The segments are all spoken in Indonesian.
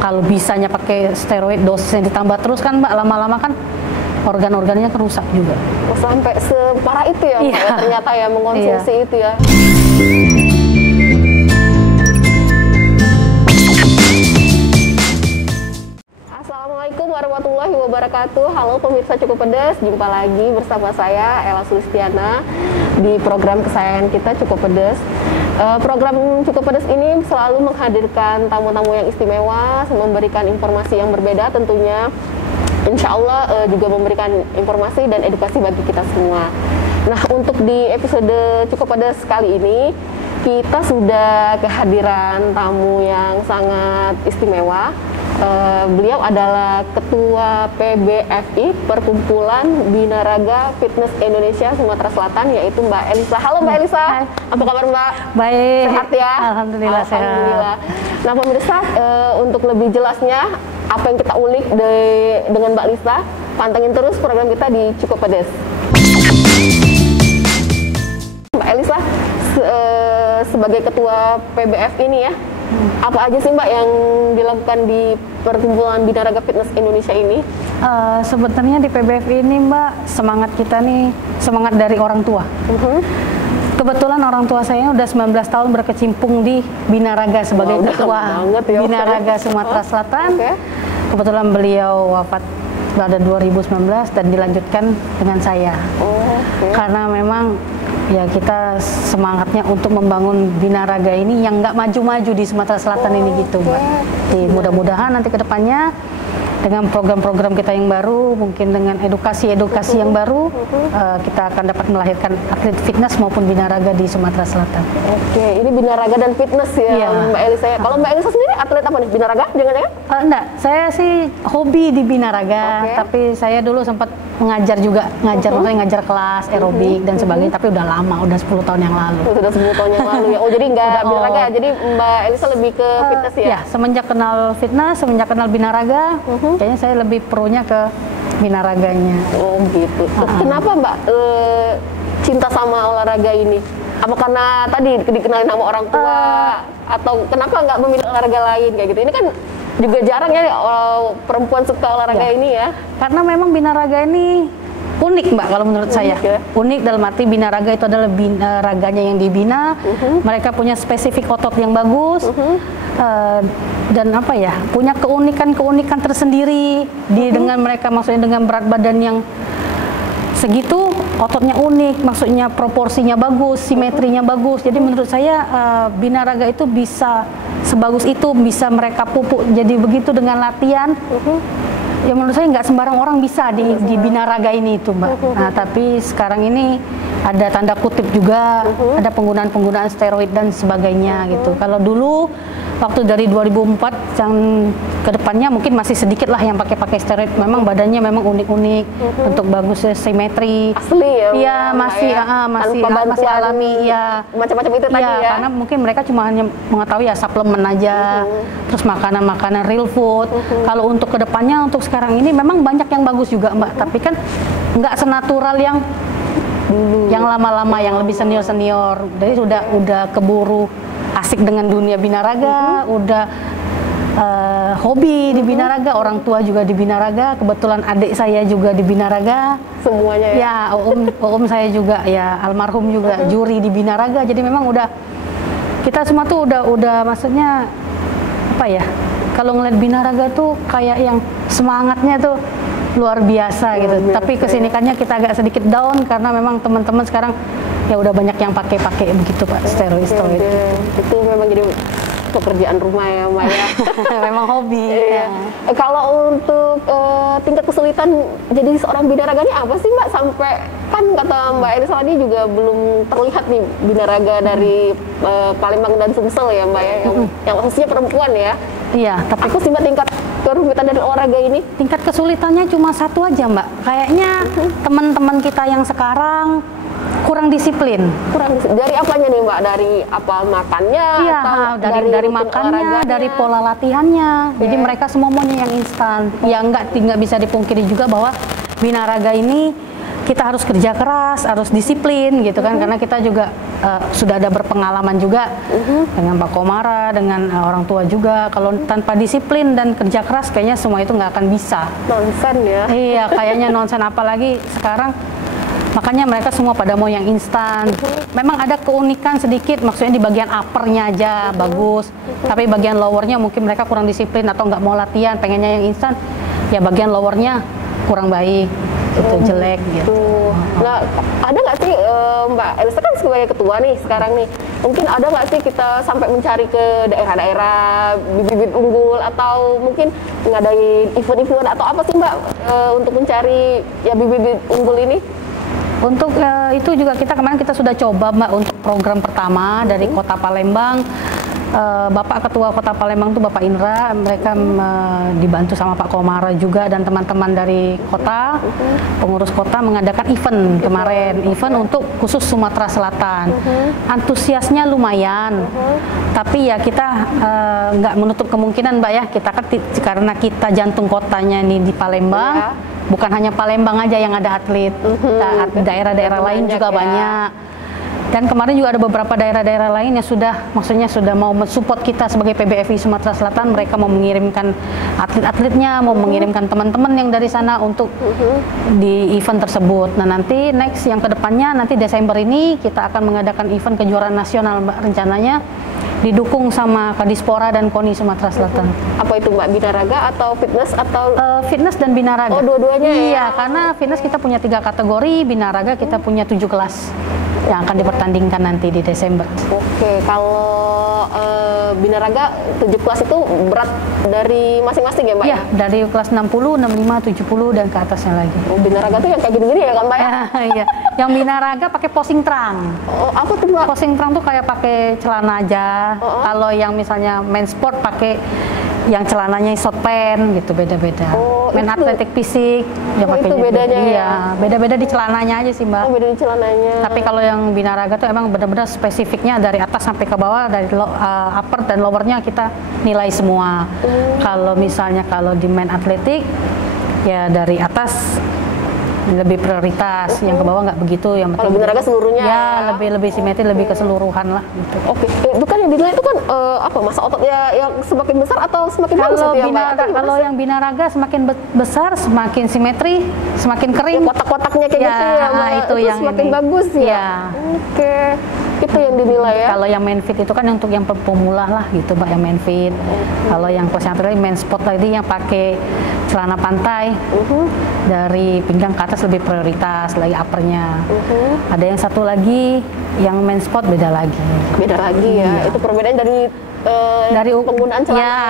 Kalau bisanya pakai steroid dosisnya ditambah terus kan Mbak, lama-lama kan organ-organnya kan rusak juga. Oh, sampai separah itu ya Mbak, ya, ternyata ya mengkonsumsi itu ya. Assalamualaikum warahmatullahi wabarakatuh. Halo pemirsa Cukup Pedas, jumpa lagi bersama saya Ella Sulistiana di program kesayangan kita Cukup Pedas. Program Cukup Pedas ini selalu menghadirkan tamu-tamu yang istimewa, memberikan informasi yang berbeda tentunya. Insya Allah juga memberikan informasi dan edukasi bagi kita semua. Nah, untuk di episode Cukup Pedas kali ini kita sudah kehadiran tamu yang sangat istimewa. Beliau adalah Ketua PBFI Perkumpulan Binaraga Fitness Indonesia Sumatera Selatan, yaitu Mbak Elisa. Halo Mbak Elisa, apa kabar Mbak? Baik. Sehat ya? Alhamdulillah, Alhamdulillah. sehat. Nah pemirsa, untuk lebih jelasnya apa yang kita ulik dengan Mbak Elisa, pantengin terus program kita di Cukup Pedas. Mbak Elisa, sebagai Ketua PBF ini ya, apa aja sih Mbak yang dilakukan di Perkumpulan Binaraga Fitness Indonesia ini? Sebenarnya di PBF ini Mbak, semangat kita nih semangat dari orang tua. Kebetulan orang tua saya udah 19 tahun berkecimpung di Binaraga sebagai ketua ya, Binaraga Sumatera Selatan. Kebetulan beliau wafat pada 2019 dan dilanjutkan dengan saya. Karena memang ya kita semangatnya untuk membangun Binaraga ini yang nggak maju-maju di Sumatera Selatan ini gitu Mbak. Jadi mudah-mudahan nanti ke depannya dengan program-program kita yang baru, mungkin dengan edukasi-edukasi yang baru, kita akan dapat melahirkan atlet fitness maupun binaraga di Sumatera Selatan. Oke, ini binaraga dan fitness ya, Mbak Elisa. Kalau Mbak Elisa sendiri atlet apa nih? Binaraga? Jangan-jangan? Enggak, saya sih hobi di binaraga, tapi saya dulu sempat mengajar juga, maksudnya ngajar kelas aerobik dan sebagainya, tapi udah lama, udah 10 tahun yang lalu. Sudah 10 tahun yang lalu ya. Oh, jadi nggak binaraga, jadi Mbak Elisa lebih ke fitness ya? Ya, semenjak kenal fitness, semenjak kenal binaraga, kayaknya saya lebih pro-nya ke binaraganya. Oh gitu. Kenapa Mbak cinta sama olahraga ini? Apa karena tadi dikenalin sama orang tua, atau kenapa nggak memilih olahraga lain kayak gitu? Ini kan juga jarang ya perempuan suka olahraga ini ya. Karena memang binaraga ini unik Mbak kalau menurut saya. Unik dalam arti binaraga itu adalah binaraganya yang dibina, mereka punya spesifik otot yang bagus, dan apa ya, punya keunikan tersendiri dengan mereka, maksudnya dengan berat badan yang segitu, ototnya unik, maksudnya proporsinya bagus, simetrinya bagus. Jadi menurut saya binaraga itu bisa sebagus itu, bisa mereka pupuk jadi begitu dengan latihan. Ya menurut saya nggak sembarang orang bisa di binaraga ini itu Mbak. Nah tapi sekarang ini ada tanda kutip juga, ada penggunaan steroid dan sebagainya gitu. Kalau dulu waktu dari 2004 yang kedepannya mungkin masih sedikit lah yang pakai steroid. Memang badannya memang unik-unik, bentuk bagus, simetri. Asli ya? Iya masih alami ya. Macam-macam itu tadi ya? Karena mungkin mereka cuma hanya mengetahui ya suplemen aja, terus makanan-makanan real food. Kalau untuk kedepannya, untuk sekarang ini memang banyak yang bagus juga Mbak. Tapi kan nggak senatural yang dulu, yang lama-lama, yang lebih senior-senior. Jadi udah keburu asik dengan dunia binaraga, udah hobi di binaraga, orang tua juga di binaraga. Kebetulan adik saya juga di binaraga. Semuanya ya? Ya, om saya juga ya, almarhum juga juri di binaraga. Jadi memang udah kita semua tuh udah maksudnya apa ya? Kalau ngeliat binaraga tuh kayak yang semangatnya tuh luar biasa gitu. Tapi kesinikannya kita agak sedikit down karena memang teman-teman sekarang ya udah banyak yang pakai begitu Pak, steroid. Itu memang jadi pekerjaan rumah ya Mbak ya. Memang hobi. Kalau untuk tingkat kesulitan jadi seorang binaraga ini apa sih Mbak? Sampai kan kata Mbak Elisa tadi juga belum terlihat nih binaraga dari Palembang dan Sumsel ya Mbak ya, yang khususnya perempuan ya. Iya, tapi aku sih Mbak tingkat kerumitan dari olahraga ini. Tingkat kesulitannya cuma satu aja Mbak. Kayaknya teman-teman kita yang sekarang kurang disiplin. Dari apanya nih Mbak? Dari apa makannya? Iya, atau dari makannya, dari pola latihannya. Jadi mereka semua maunya yang instan. Ya nggak bisa dipungkiri juga bahwa binaraga ini kita harus kerja keras, harus disiplin gitu kan, karena kita juga sudah ada berpengalaman juga dengan Pak Komara, dengan orang tua juga. Kalau tanpa disiplin dan kerja keras, kayaknya semua itu nggak akan bisa. Nonsen ya? Iya, kayaknya nonsen, apalagi sekarang. Makanya mereka semua pada mau yang instan. Memang ada keunikan sedikit, maksudnya di bagian uppernya aja bagus, tapi bagian lowernya mungkin mereka kurang disiplin atau nggak mau latihan, pengennya yang instan. Ya bagian lowernya kurang baik, gitu, jelek gitu. Nah, ada nggak sih Mbak Elisa kan sebagai ketua nih sekarang nih, mungkin ada nggak sih kita sampai mencari ke daerah-daerah bibit-bibit unggul atau mungkin ngadain event-event atau apa sih Mbak untuk mencari ya bibit-bibit unggul ini? Untuk itu juga kemarin kita sudah coba Mbak untuk program pertama dari Kota Palembang. Bapak Ketua Kota Palembang itu Bapak Indra, mereka dibantu sama Pak Komara juga dan teman-teman dari kota, pengurus kota mengadakan event kemarin, event untuk khusus Sumatera Selatan. Antusiasnya lumayan, tapi ya kita nggak menutup kemungkinan Mbak ya, kita kan karena kita jantung kotanya nih di Palembang. Bukan hanya Palembang aja yang ada atlet, daerah-daerah lain juga banyak. Dan kemarin juga ada beberapa daerah-daerah lain yang maksudnya sudah mau mensupport kita sebagai PBFI Sumatera Selatan. Mereka mau mengirimkan atlet-atletnya, mau mengirimkan teman-teman yang dari sana untuk di event tersebut. Nah nanti next yang kedepannya nanti Desember ini kita akan mengadakan event kejuaraan nasional Mbak, rencananya didukung sama Kadispora dan KONI Sumatera Selatan. Apa itu Mbak, binaraga atau fitness atau? Fitness dan binaraga. Oh, dua-duanya ya? Iya, karena fitness kita punya 3 kategori, binaraga kita punya 7 kelas yang akan dipertandingkan nanti di Desember. Oke, kalau binaraga 7 kelas itu berat dari masing-masing ya Mbak? Iya, dari kelas 60, 65, 70 dan ke atasnya lagi. Oh, binaraga tuh yang kayak gini-gini ya kan Mbak ya? Iya, yang binaraga pakai posing trunk. Oh, apa tuh Mbak? Posing trunk tuh kayak pakai celana aja. Kalau yang misalnya main sport pakai yang celananya short pant gitu, beda-beda. Main atletik fisik ya pakai itu bedanya iya, ya? Beda-beda di celananya aja sih Mbak. Oh, beda di celananya. Tapi kalau yang binaraga tuh emang benar-benar spesifiknya dari atas sampai ke bawah, dari upper dan lowernya kita nilai semua. Kalau misalnya kalau di main atletik ya dari atas lebih prioritas, yang ke bawah nggak begitu. Yang kalau binaraga seluruhnya ya lebih simetri, lebih keseluruhan lah gitu. Oke, itu kan yang dinilai itu kan apa, masa ototnya yang semakin besar atau semakin bagus ya Mbak? Kalau yang binaraga semakin besar, semakin simetri, semakin kering. Kotak-kotaknya kayak gitu ya Mbak, itu yang semakin bagus ya. Oke, itu yang dinilai ya. Kalau yang main fit itu kan untuk yang pemula lah gitu Mbak, yang main fit. Kalau yang kelas yang terakhir main sport tadi yang pakai celana pantai, dari pinggang ke atas lebih prioritas lagi uppernya. Ada yang satu lagi yang main sport beda lagi. Beda lagi ya. Itu perbedaan dari penggunaan celana. Ya,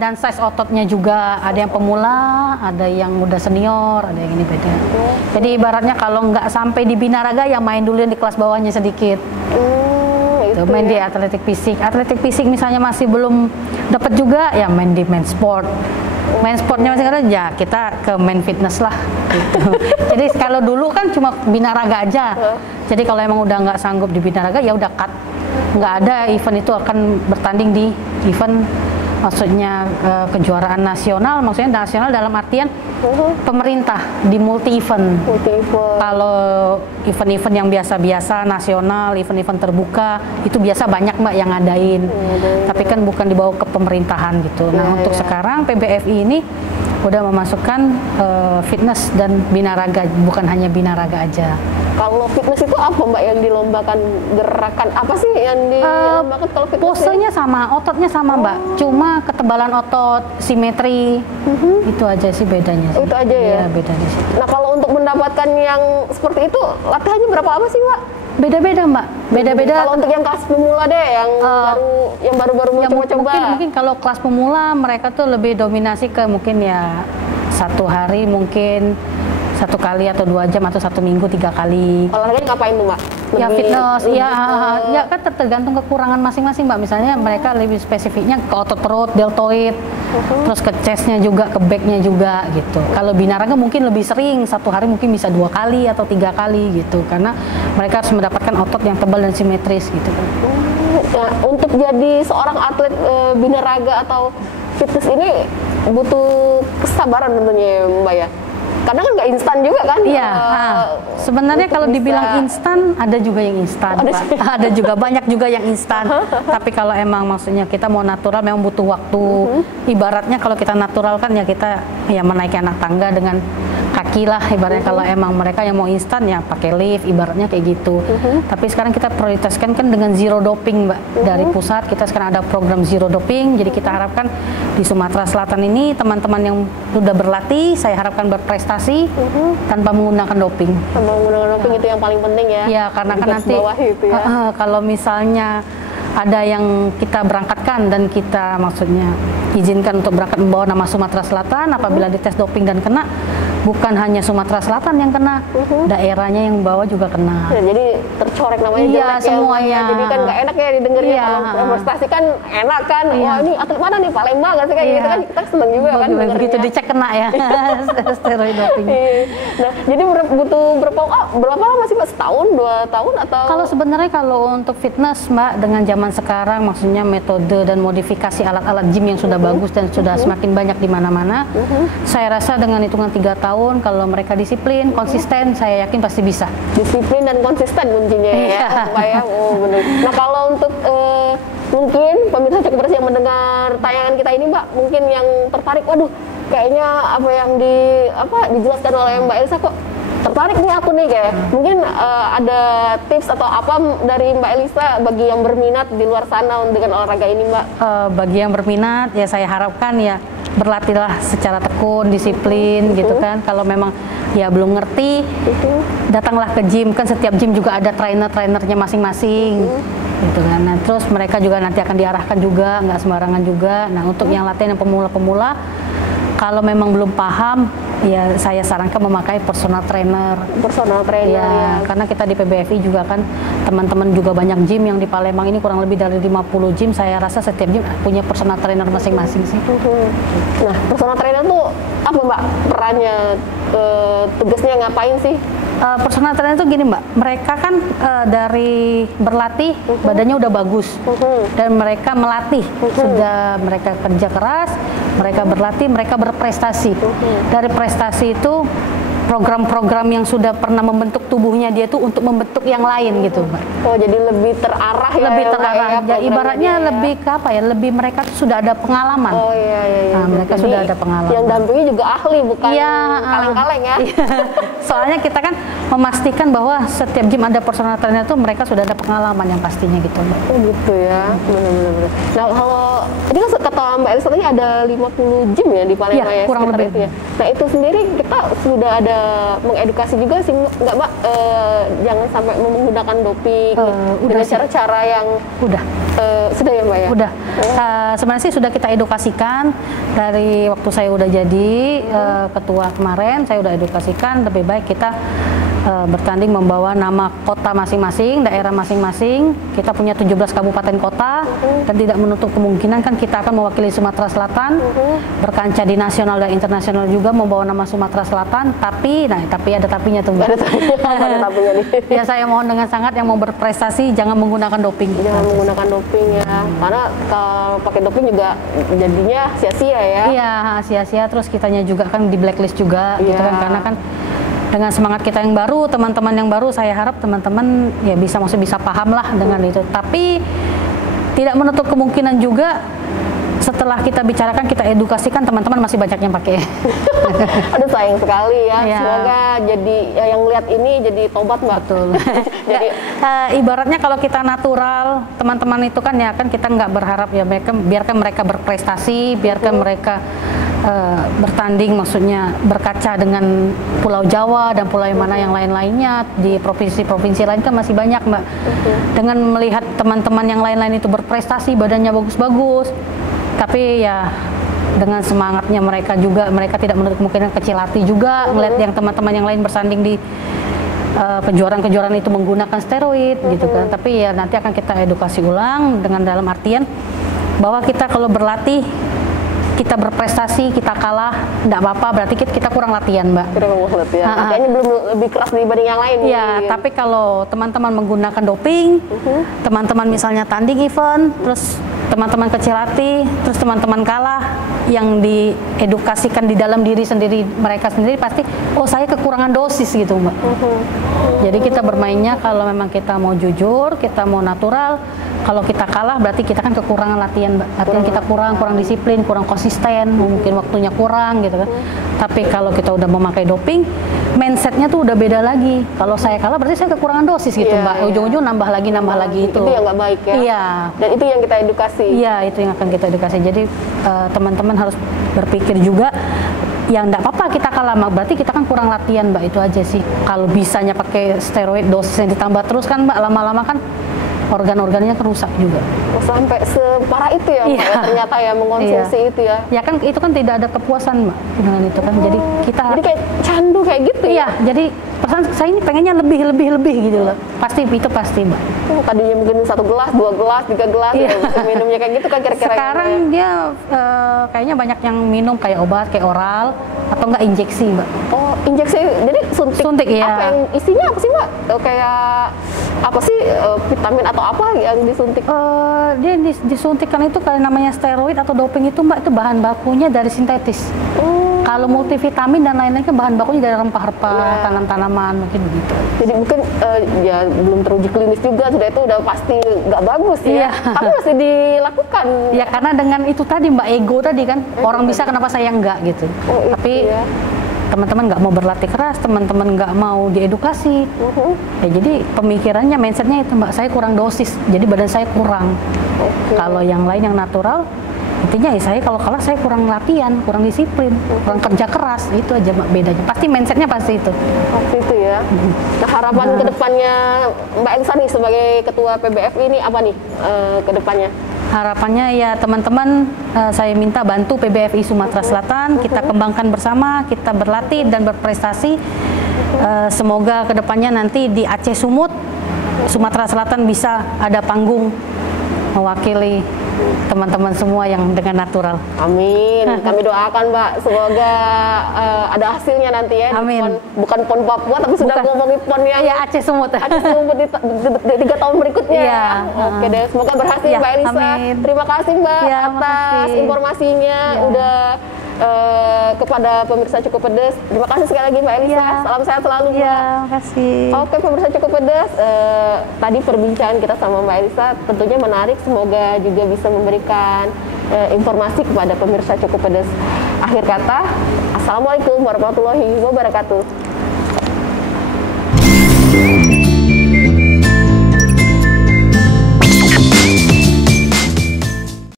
dan size ototnya juga. Ada yang pemula, ada yang udah senior, ada yang ini beda. Jadi ibaratnya kalau nggak sampai di binaraga ya main dulu di kelas bawahnya sedikit. Main di atletik fisik. Atletik fisik misalnya masih belum dapat juga ya main di main sport. Main sportnya masih ada ya kita ke main fitness lah gitu. Jadi kalau dulu kan cuma binaraga aja. Jadi kalau emang udah nggak sanggup di binaraga ya udah cut. Nggak ada event itu akan bertanding di event, maksudnya kejuaraan nasional, maksudnya nasional dalam artian pemerintah di multi event. Kalau event-event yang biasa-biasa nasional, event-event terbuka itu biasa banyak Mbak yang ngadain, tapi kan bukan dibawa ke pemerintahan gitu. Nah untuk sekarang PBFI ini udah memasukkan fitness dan binaraga, bukan hanya binaraga aja. Kalau fitness itu apa Mbak yang dilombakan, gerakan apa sih yang dilombakan kalau fitness? Posenya sama, ototnya sama Mbak, cuma ketebalan otot, simetri, itu aja sih bedanya. Itu aja ya? Iya, beda di situ. Nah kalau untuk mendapatkan yang seperti itu, latihannya berapa lama sih Mbak? Beda-beda Mbak, beda-beda. Kalau untuk yang kelas pemula deh, yang baru-baru mau coba-coba. Mungkin kalau kelas pemula mereka tuh lebih dominasi ke mungkin ya 1 hari mungkin 1 kali atau 2 jam atau 1 minggu 3 kali. Olahraganya ngapain tuh Mbak? Ya fitness, ya kan tergantung kekurangan masing-masing Mbak. Misalnya mereka lebih spesifiknya ke otot perut, deltoid, terus ke chestnya juga, ke backnya juga gitu. Kalau binaraga mungkin lebih sering, 1 hari mungkin bisa 2 kali atau 3 kali gitu, karena mereka harus mendapatkan otot yang tebal dan simetris gitu. Nah, untuk jadi seorang atlet binaraga atau fitness ini butuh kesabaran tentunya Mbak ya? karena kan nggak instan juga kan. Iya, sebenarnya kalau dibilang instan, ada juga yang instan, ada juga banyak juga yang instan. Tapi kalau emang maksudnya kita mau natural, memang butuh waktu. Ibaratnya kalau kita natural kan ya kita ya menaiki anak tangga dengan kaki lah. Ibaratnya kalau emang mereka yang mau instan ya pakai lift, ibaratnya kayak gitu. Tapi sekarang kita prioritaskan kan dengan zero doping, Mbak. Dari pusat kita sekarang ada program zero doping. Jadi kita harapkan di Sumatera Selatan ini teman-teman yang sudah berlatih, saya harapkan berprestasi tanpa menggunakan doping. Tanpa menggunakan doping itu yang paling penting ya. Ya, karena kan nanti itu ya. kalau misalnya ada yang kita berangkatkan dan kita maksudnya izinkan untuk berangkat membawa nama Sumatera Selatan, apabila dites doping dan kena, bukan hanya Sumatera Selatan yang kena, daerahnya yang bawa juga kena. Ya, jadi tercorek namanya. Iya, semuanya. Ya. Jadi kan nggak enak ya didengarnya. Kalau prestasi kan enak kan. Wah, ini atlet mana nih, Palembang nggak sih kayak gitu kan, kita seneng juga kan begitu dicek kena ya. Steroid doping. Nah, jadi butuh berapa lama sih, Mbak? Setahun, 2 tahun atau? Kalau sebenarnya kalau untuk fitness, Mbak, dengan zaman sekarang maksudnya metode dan modifikasi alat-alat gym yang sudah bagus dan sudah semakin banyak di mana-mana, saya rasa dengan hitungan 3 tahun kalau mereka disiplin, konsisten, saya yakin pasti bisa. Disiplin dan konsisten kuncinya ya, supaya benar. Nah, kalau untuk mungkin pemirsa Cukup Pedas yang mendengar tayangan kita ini, Mbak, mungkin yang tertarik, waduh, kayaknya apa yang dijelaskan oleh Mbak Elisa kok tertarik nih aku nih, kayak mungkin ada tips atau apa dari Mbak Elisa bagi yang berminat di luar sana dengan olahraga ini, Mbak? Bagi yang berminat ya saya harapkan ya berlatihlah secara tekun, disiplin gitu kan. Kalau memang ya belum ngerti, datanglah ke gym, kan setiap gym juga ada trainernya masing-masing gitu kan. Nah, terus mereka juga nanti akan diarahkan juga, nggak sembarangan juga. Nah, untuk yang latihan yang pemula-pemula, kalau memang belum paham, ya saya sarankan memakai personal trainer. Personal trainer ya. Karena kita di PBFI juga kan teman-teman juga banyak gym yang di Palembang ini kurang lebih dari 50 gym. Saya rasa setiap gym punya personal trainer masing-masing sih. Nah, personal trainer tuh apa, Mbak, perannya, tugasnya ngapain sih? Personal trainer itu gini, Mbak, mereka kan dari berlatih badannya udah bagus dan mereka melatih, sudah mereka kerja keras, mereka berlatih, mereka berprestasi. Dari prestasi itu program-program yang sudah pernah membentuk tubuhnya dia tuh untuk membentuk yang lain gitu, Mbak. Oh, jadi lebih terarah ya. Lebih terarah. Ya, ibaratnya ya. lebih ke apa ya? Lebih mereka tuh sudah ada pengalaman. Oh iya. Nah, mereka jadi, sudah ada pengalaman. Yang dampingi juga ahli, bukan kaleng-kaleng ya. Soalnya kita kan memastikan bahwa setiap gym ada personal trainer tuh mereka sudah ada pengalaman yang pastinya gitu, Mbak. Oh gitu ya. Benar-benar. Nah, kalau ini kan kata Mbak Elisa tadi ada 50 gym ya di Palembang ya, kurang lebih. itu ya. Nah, itu sendiri kita sudah ada mengedukasi juga sih, nggak, Mbak, jangan sampai menggunakan doping dengan cara-cara yang sudah ya, Mbak ya? Udah. Sebenarnya sih sudah kita edukasikan dari waktu saya udah jadi ketua kemarin, saya udah edukasikan lebih baik kita bertanding membawa nama kota masing-masing, daerah masing-masing. Kita punya 17 kabupaten kota dan tidak menutup kemungkinan kan kita akan mewakili Sumatera Selatan berkancah di nasional dan internasional juga membawa nama Sumatera Selatan. Tapi ada tapinya tuh, Mbak. Ada tapinya nih. Ya, saya mohon dengan sangat yang mau berprestasi jangan menggunakan doping. Jangan menggunakan doping ya, karena kalau pakai doping juga jadinya sia-sia ya. Iya, sia-sia, terus kitanya juga kan di blacklist juga gitu kan, karena kan dengan semangat kita yang baru, teman-teman yang baru, saya harap teman-teman ya bisa paham lah dengan itu. Tapi tidak menutup kemungkinan juga setelah kita bicarakan, kita edukasikan, teman-teman masih banyak yang pakai. Aduh, sayang sekali ya. Semoga jadi yang lihat ini jadi tobat, Mbak. Betul. Jadi ibaratnya kalau kita natural, teman-teman itu kan ya kan kita nggak berharap ya biarkan mereka berprestasi, biarkan mereka bertanding, maksudnya berkaca dengan Pulau Jawa dan pulau yang mana yang lain-lainnya di provinsi-provinsi lain kan masih banyak, Mbak. Dengan melihat teman-teman yang lain-lain itu berprestasi, badannya bagus-bagus, tapi ya dengan semangatnya mereka juga, mereka tidak menutup kemungkinan kecil hati juga melihat yang teman-teman yang lain bersanding di kejuaraan-kejuaraan itu menggunakan steroid gitu kan. Tapi ya nanti akan kita edukasi ulang dengan dalam artian bahwa kita kalau berlatih, kita berprestasi, kita kalah, enggak apa-apa, berarti kita kurang latihan, Mbak. Kurang latihan. Kayaknya belum lebih keras dibanding yang lain. Iya, tapi kalau teman-teman menggunakan doping, teman-teman misalnya tanding event, terus teman-teman kecil hati, terus teman-teman kalah yang diedukasikan di dalam diri sendiri, mereka sendiri pasti, oh saya kekurangan dosis gitu Mbak. Jadi kita bermainnya kalau memang kita mau jujur, kita mau natural, kalau kita kalah berarti kita kan kekurangan latihan Mbak. Latihan kita kurang disiplin, kurang konsisten, mungkin waktunya kurang gitu kan. Tapi kalau kita udah memakai doping, mindsetnya tuh udah beda lagi. Kalau saya kalah berarti saya kekurangan dosis gitu Mbak. Ujung-ujung nambah lagi itu. Itu yang nggak baik ya. Iya. Dan itu yang kita edukasi. Iya, itu yang akan kita edukasi. Jadi teman-teman harus berpikir juga, ya enggak apa-apa kita kalah, berarti kita kan kurang latihan Mbak, itu aja sih. Kalau bisanya pakai steroid dosisnya ditambah terus kan Mbak, lama-lama kan organ-organnya kerusak juga. Oh, sampai separah itu ya Mbak, ya, ternyata ya mengkonsumsi itu ya. Ya kan itu kan tidak ada kepuasan Mbak dengan itu kan. Jadi kita kayak candu kayak gitu ya. Jadi perasaan saya ini pengennya lebih gitu loh. Pasti Mbak. Tadinya mungkin 1 gelas, 2 gelas, 3 gelas ya, minumnya kayak gitu kan kira-kira. Sekarang dia kayaknya banyak yang minum kayak obat, kayak oral atau enggak injeksi Mbak. Oh, injeksi. Jadi suntik ya. Apa yang isinya apa sih Mbak? Kayak apa sih, vitamin atau apa yang disuntik? Dia disuntikkan itu kayak namanya steroid atau doping itu Mbak, itu bahan bakunya dari sintetis. Kalau multivitamin dan lain-lain kan bahan bakunya dari rempah-rempah, tanam-tanaman, mungkin begitu. Jadi mungkin ya belum teruji klinis juga, sudah itu udah pasti nggak bagus ya. Tapi masih dilakukan. Ya karena dengan itu tadi Mbak, ego tadi kan, orang bisa kenapa saya enggak gitu. Tapi teman-teman nggak mau berlatih keras, teman-teman nggak mau diedukasi. Ya jadi pemikirannya, mindsetnya itu Mbak, saya kurang dosis, jadi badan saya kurang. Kalau yang lain yang natural, intinya ya saya kalau kalah saya kurang latihan, kurang disiplin, kurang kerja keras, itu aja Mbak bedanya. Pasti mindsetnya pasti itu. Pasti itu ya. Nah, harapan kedepannya Mbak Elsa nih sebagai ketua PBF ini apa nih kedepannya? Harapannya ya teman-teman, saya minta bantu PBFI Sumatera Selatan, kita kembangkan bersama, kita berlatih dan berprestasi. Semoga kedepannya nanti di Aceh Sumut, Sumatera Selatan bisa ada panggung mewakili teman-teman semua yang dengan natural. Amin. Kami doakan Mbak, semoga ada hasilnya nanti ya. Amin. Bukan PON Papua, tapi sudah ngomongin PON-nya ya Aceh Sumut. Aceh Sumut di 3 tahun berikutnya. Ya. Oke deh, semoga berhasil Mbak Elisa. Amin. Terima kasih Mbak atas informasinya. Udah kepada pemirsa Cukup Pedes. Terima kasih sekali lagi Mbak Elisa. Salam sehat selalu Mbak. Terima kasih. Oke pemirsa Cukup Pedes, tadi perbincangan kita sama Mbak Elisa tentunya menarik. Semoga juga bisa memberikan informasi kepada pemirsa Cukup Pedes. Akhir kata, Assalamualaikum warahmatullahi wabarakatuh.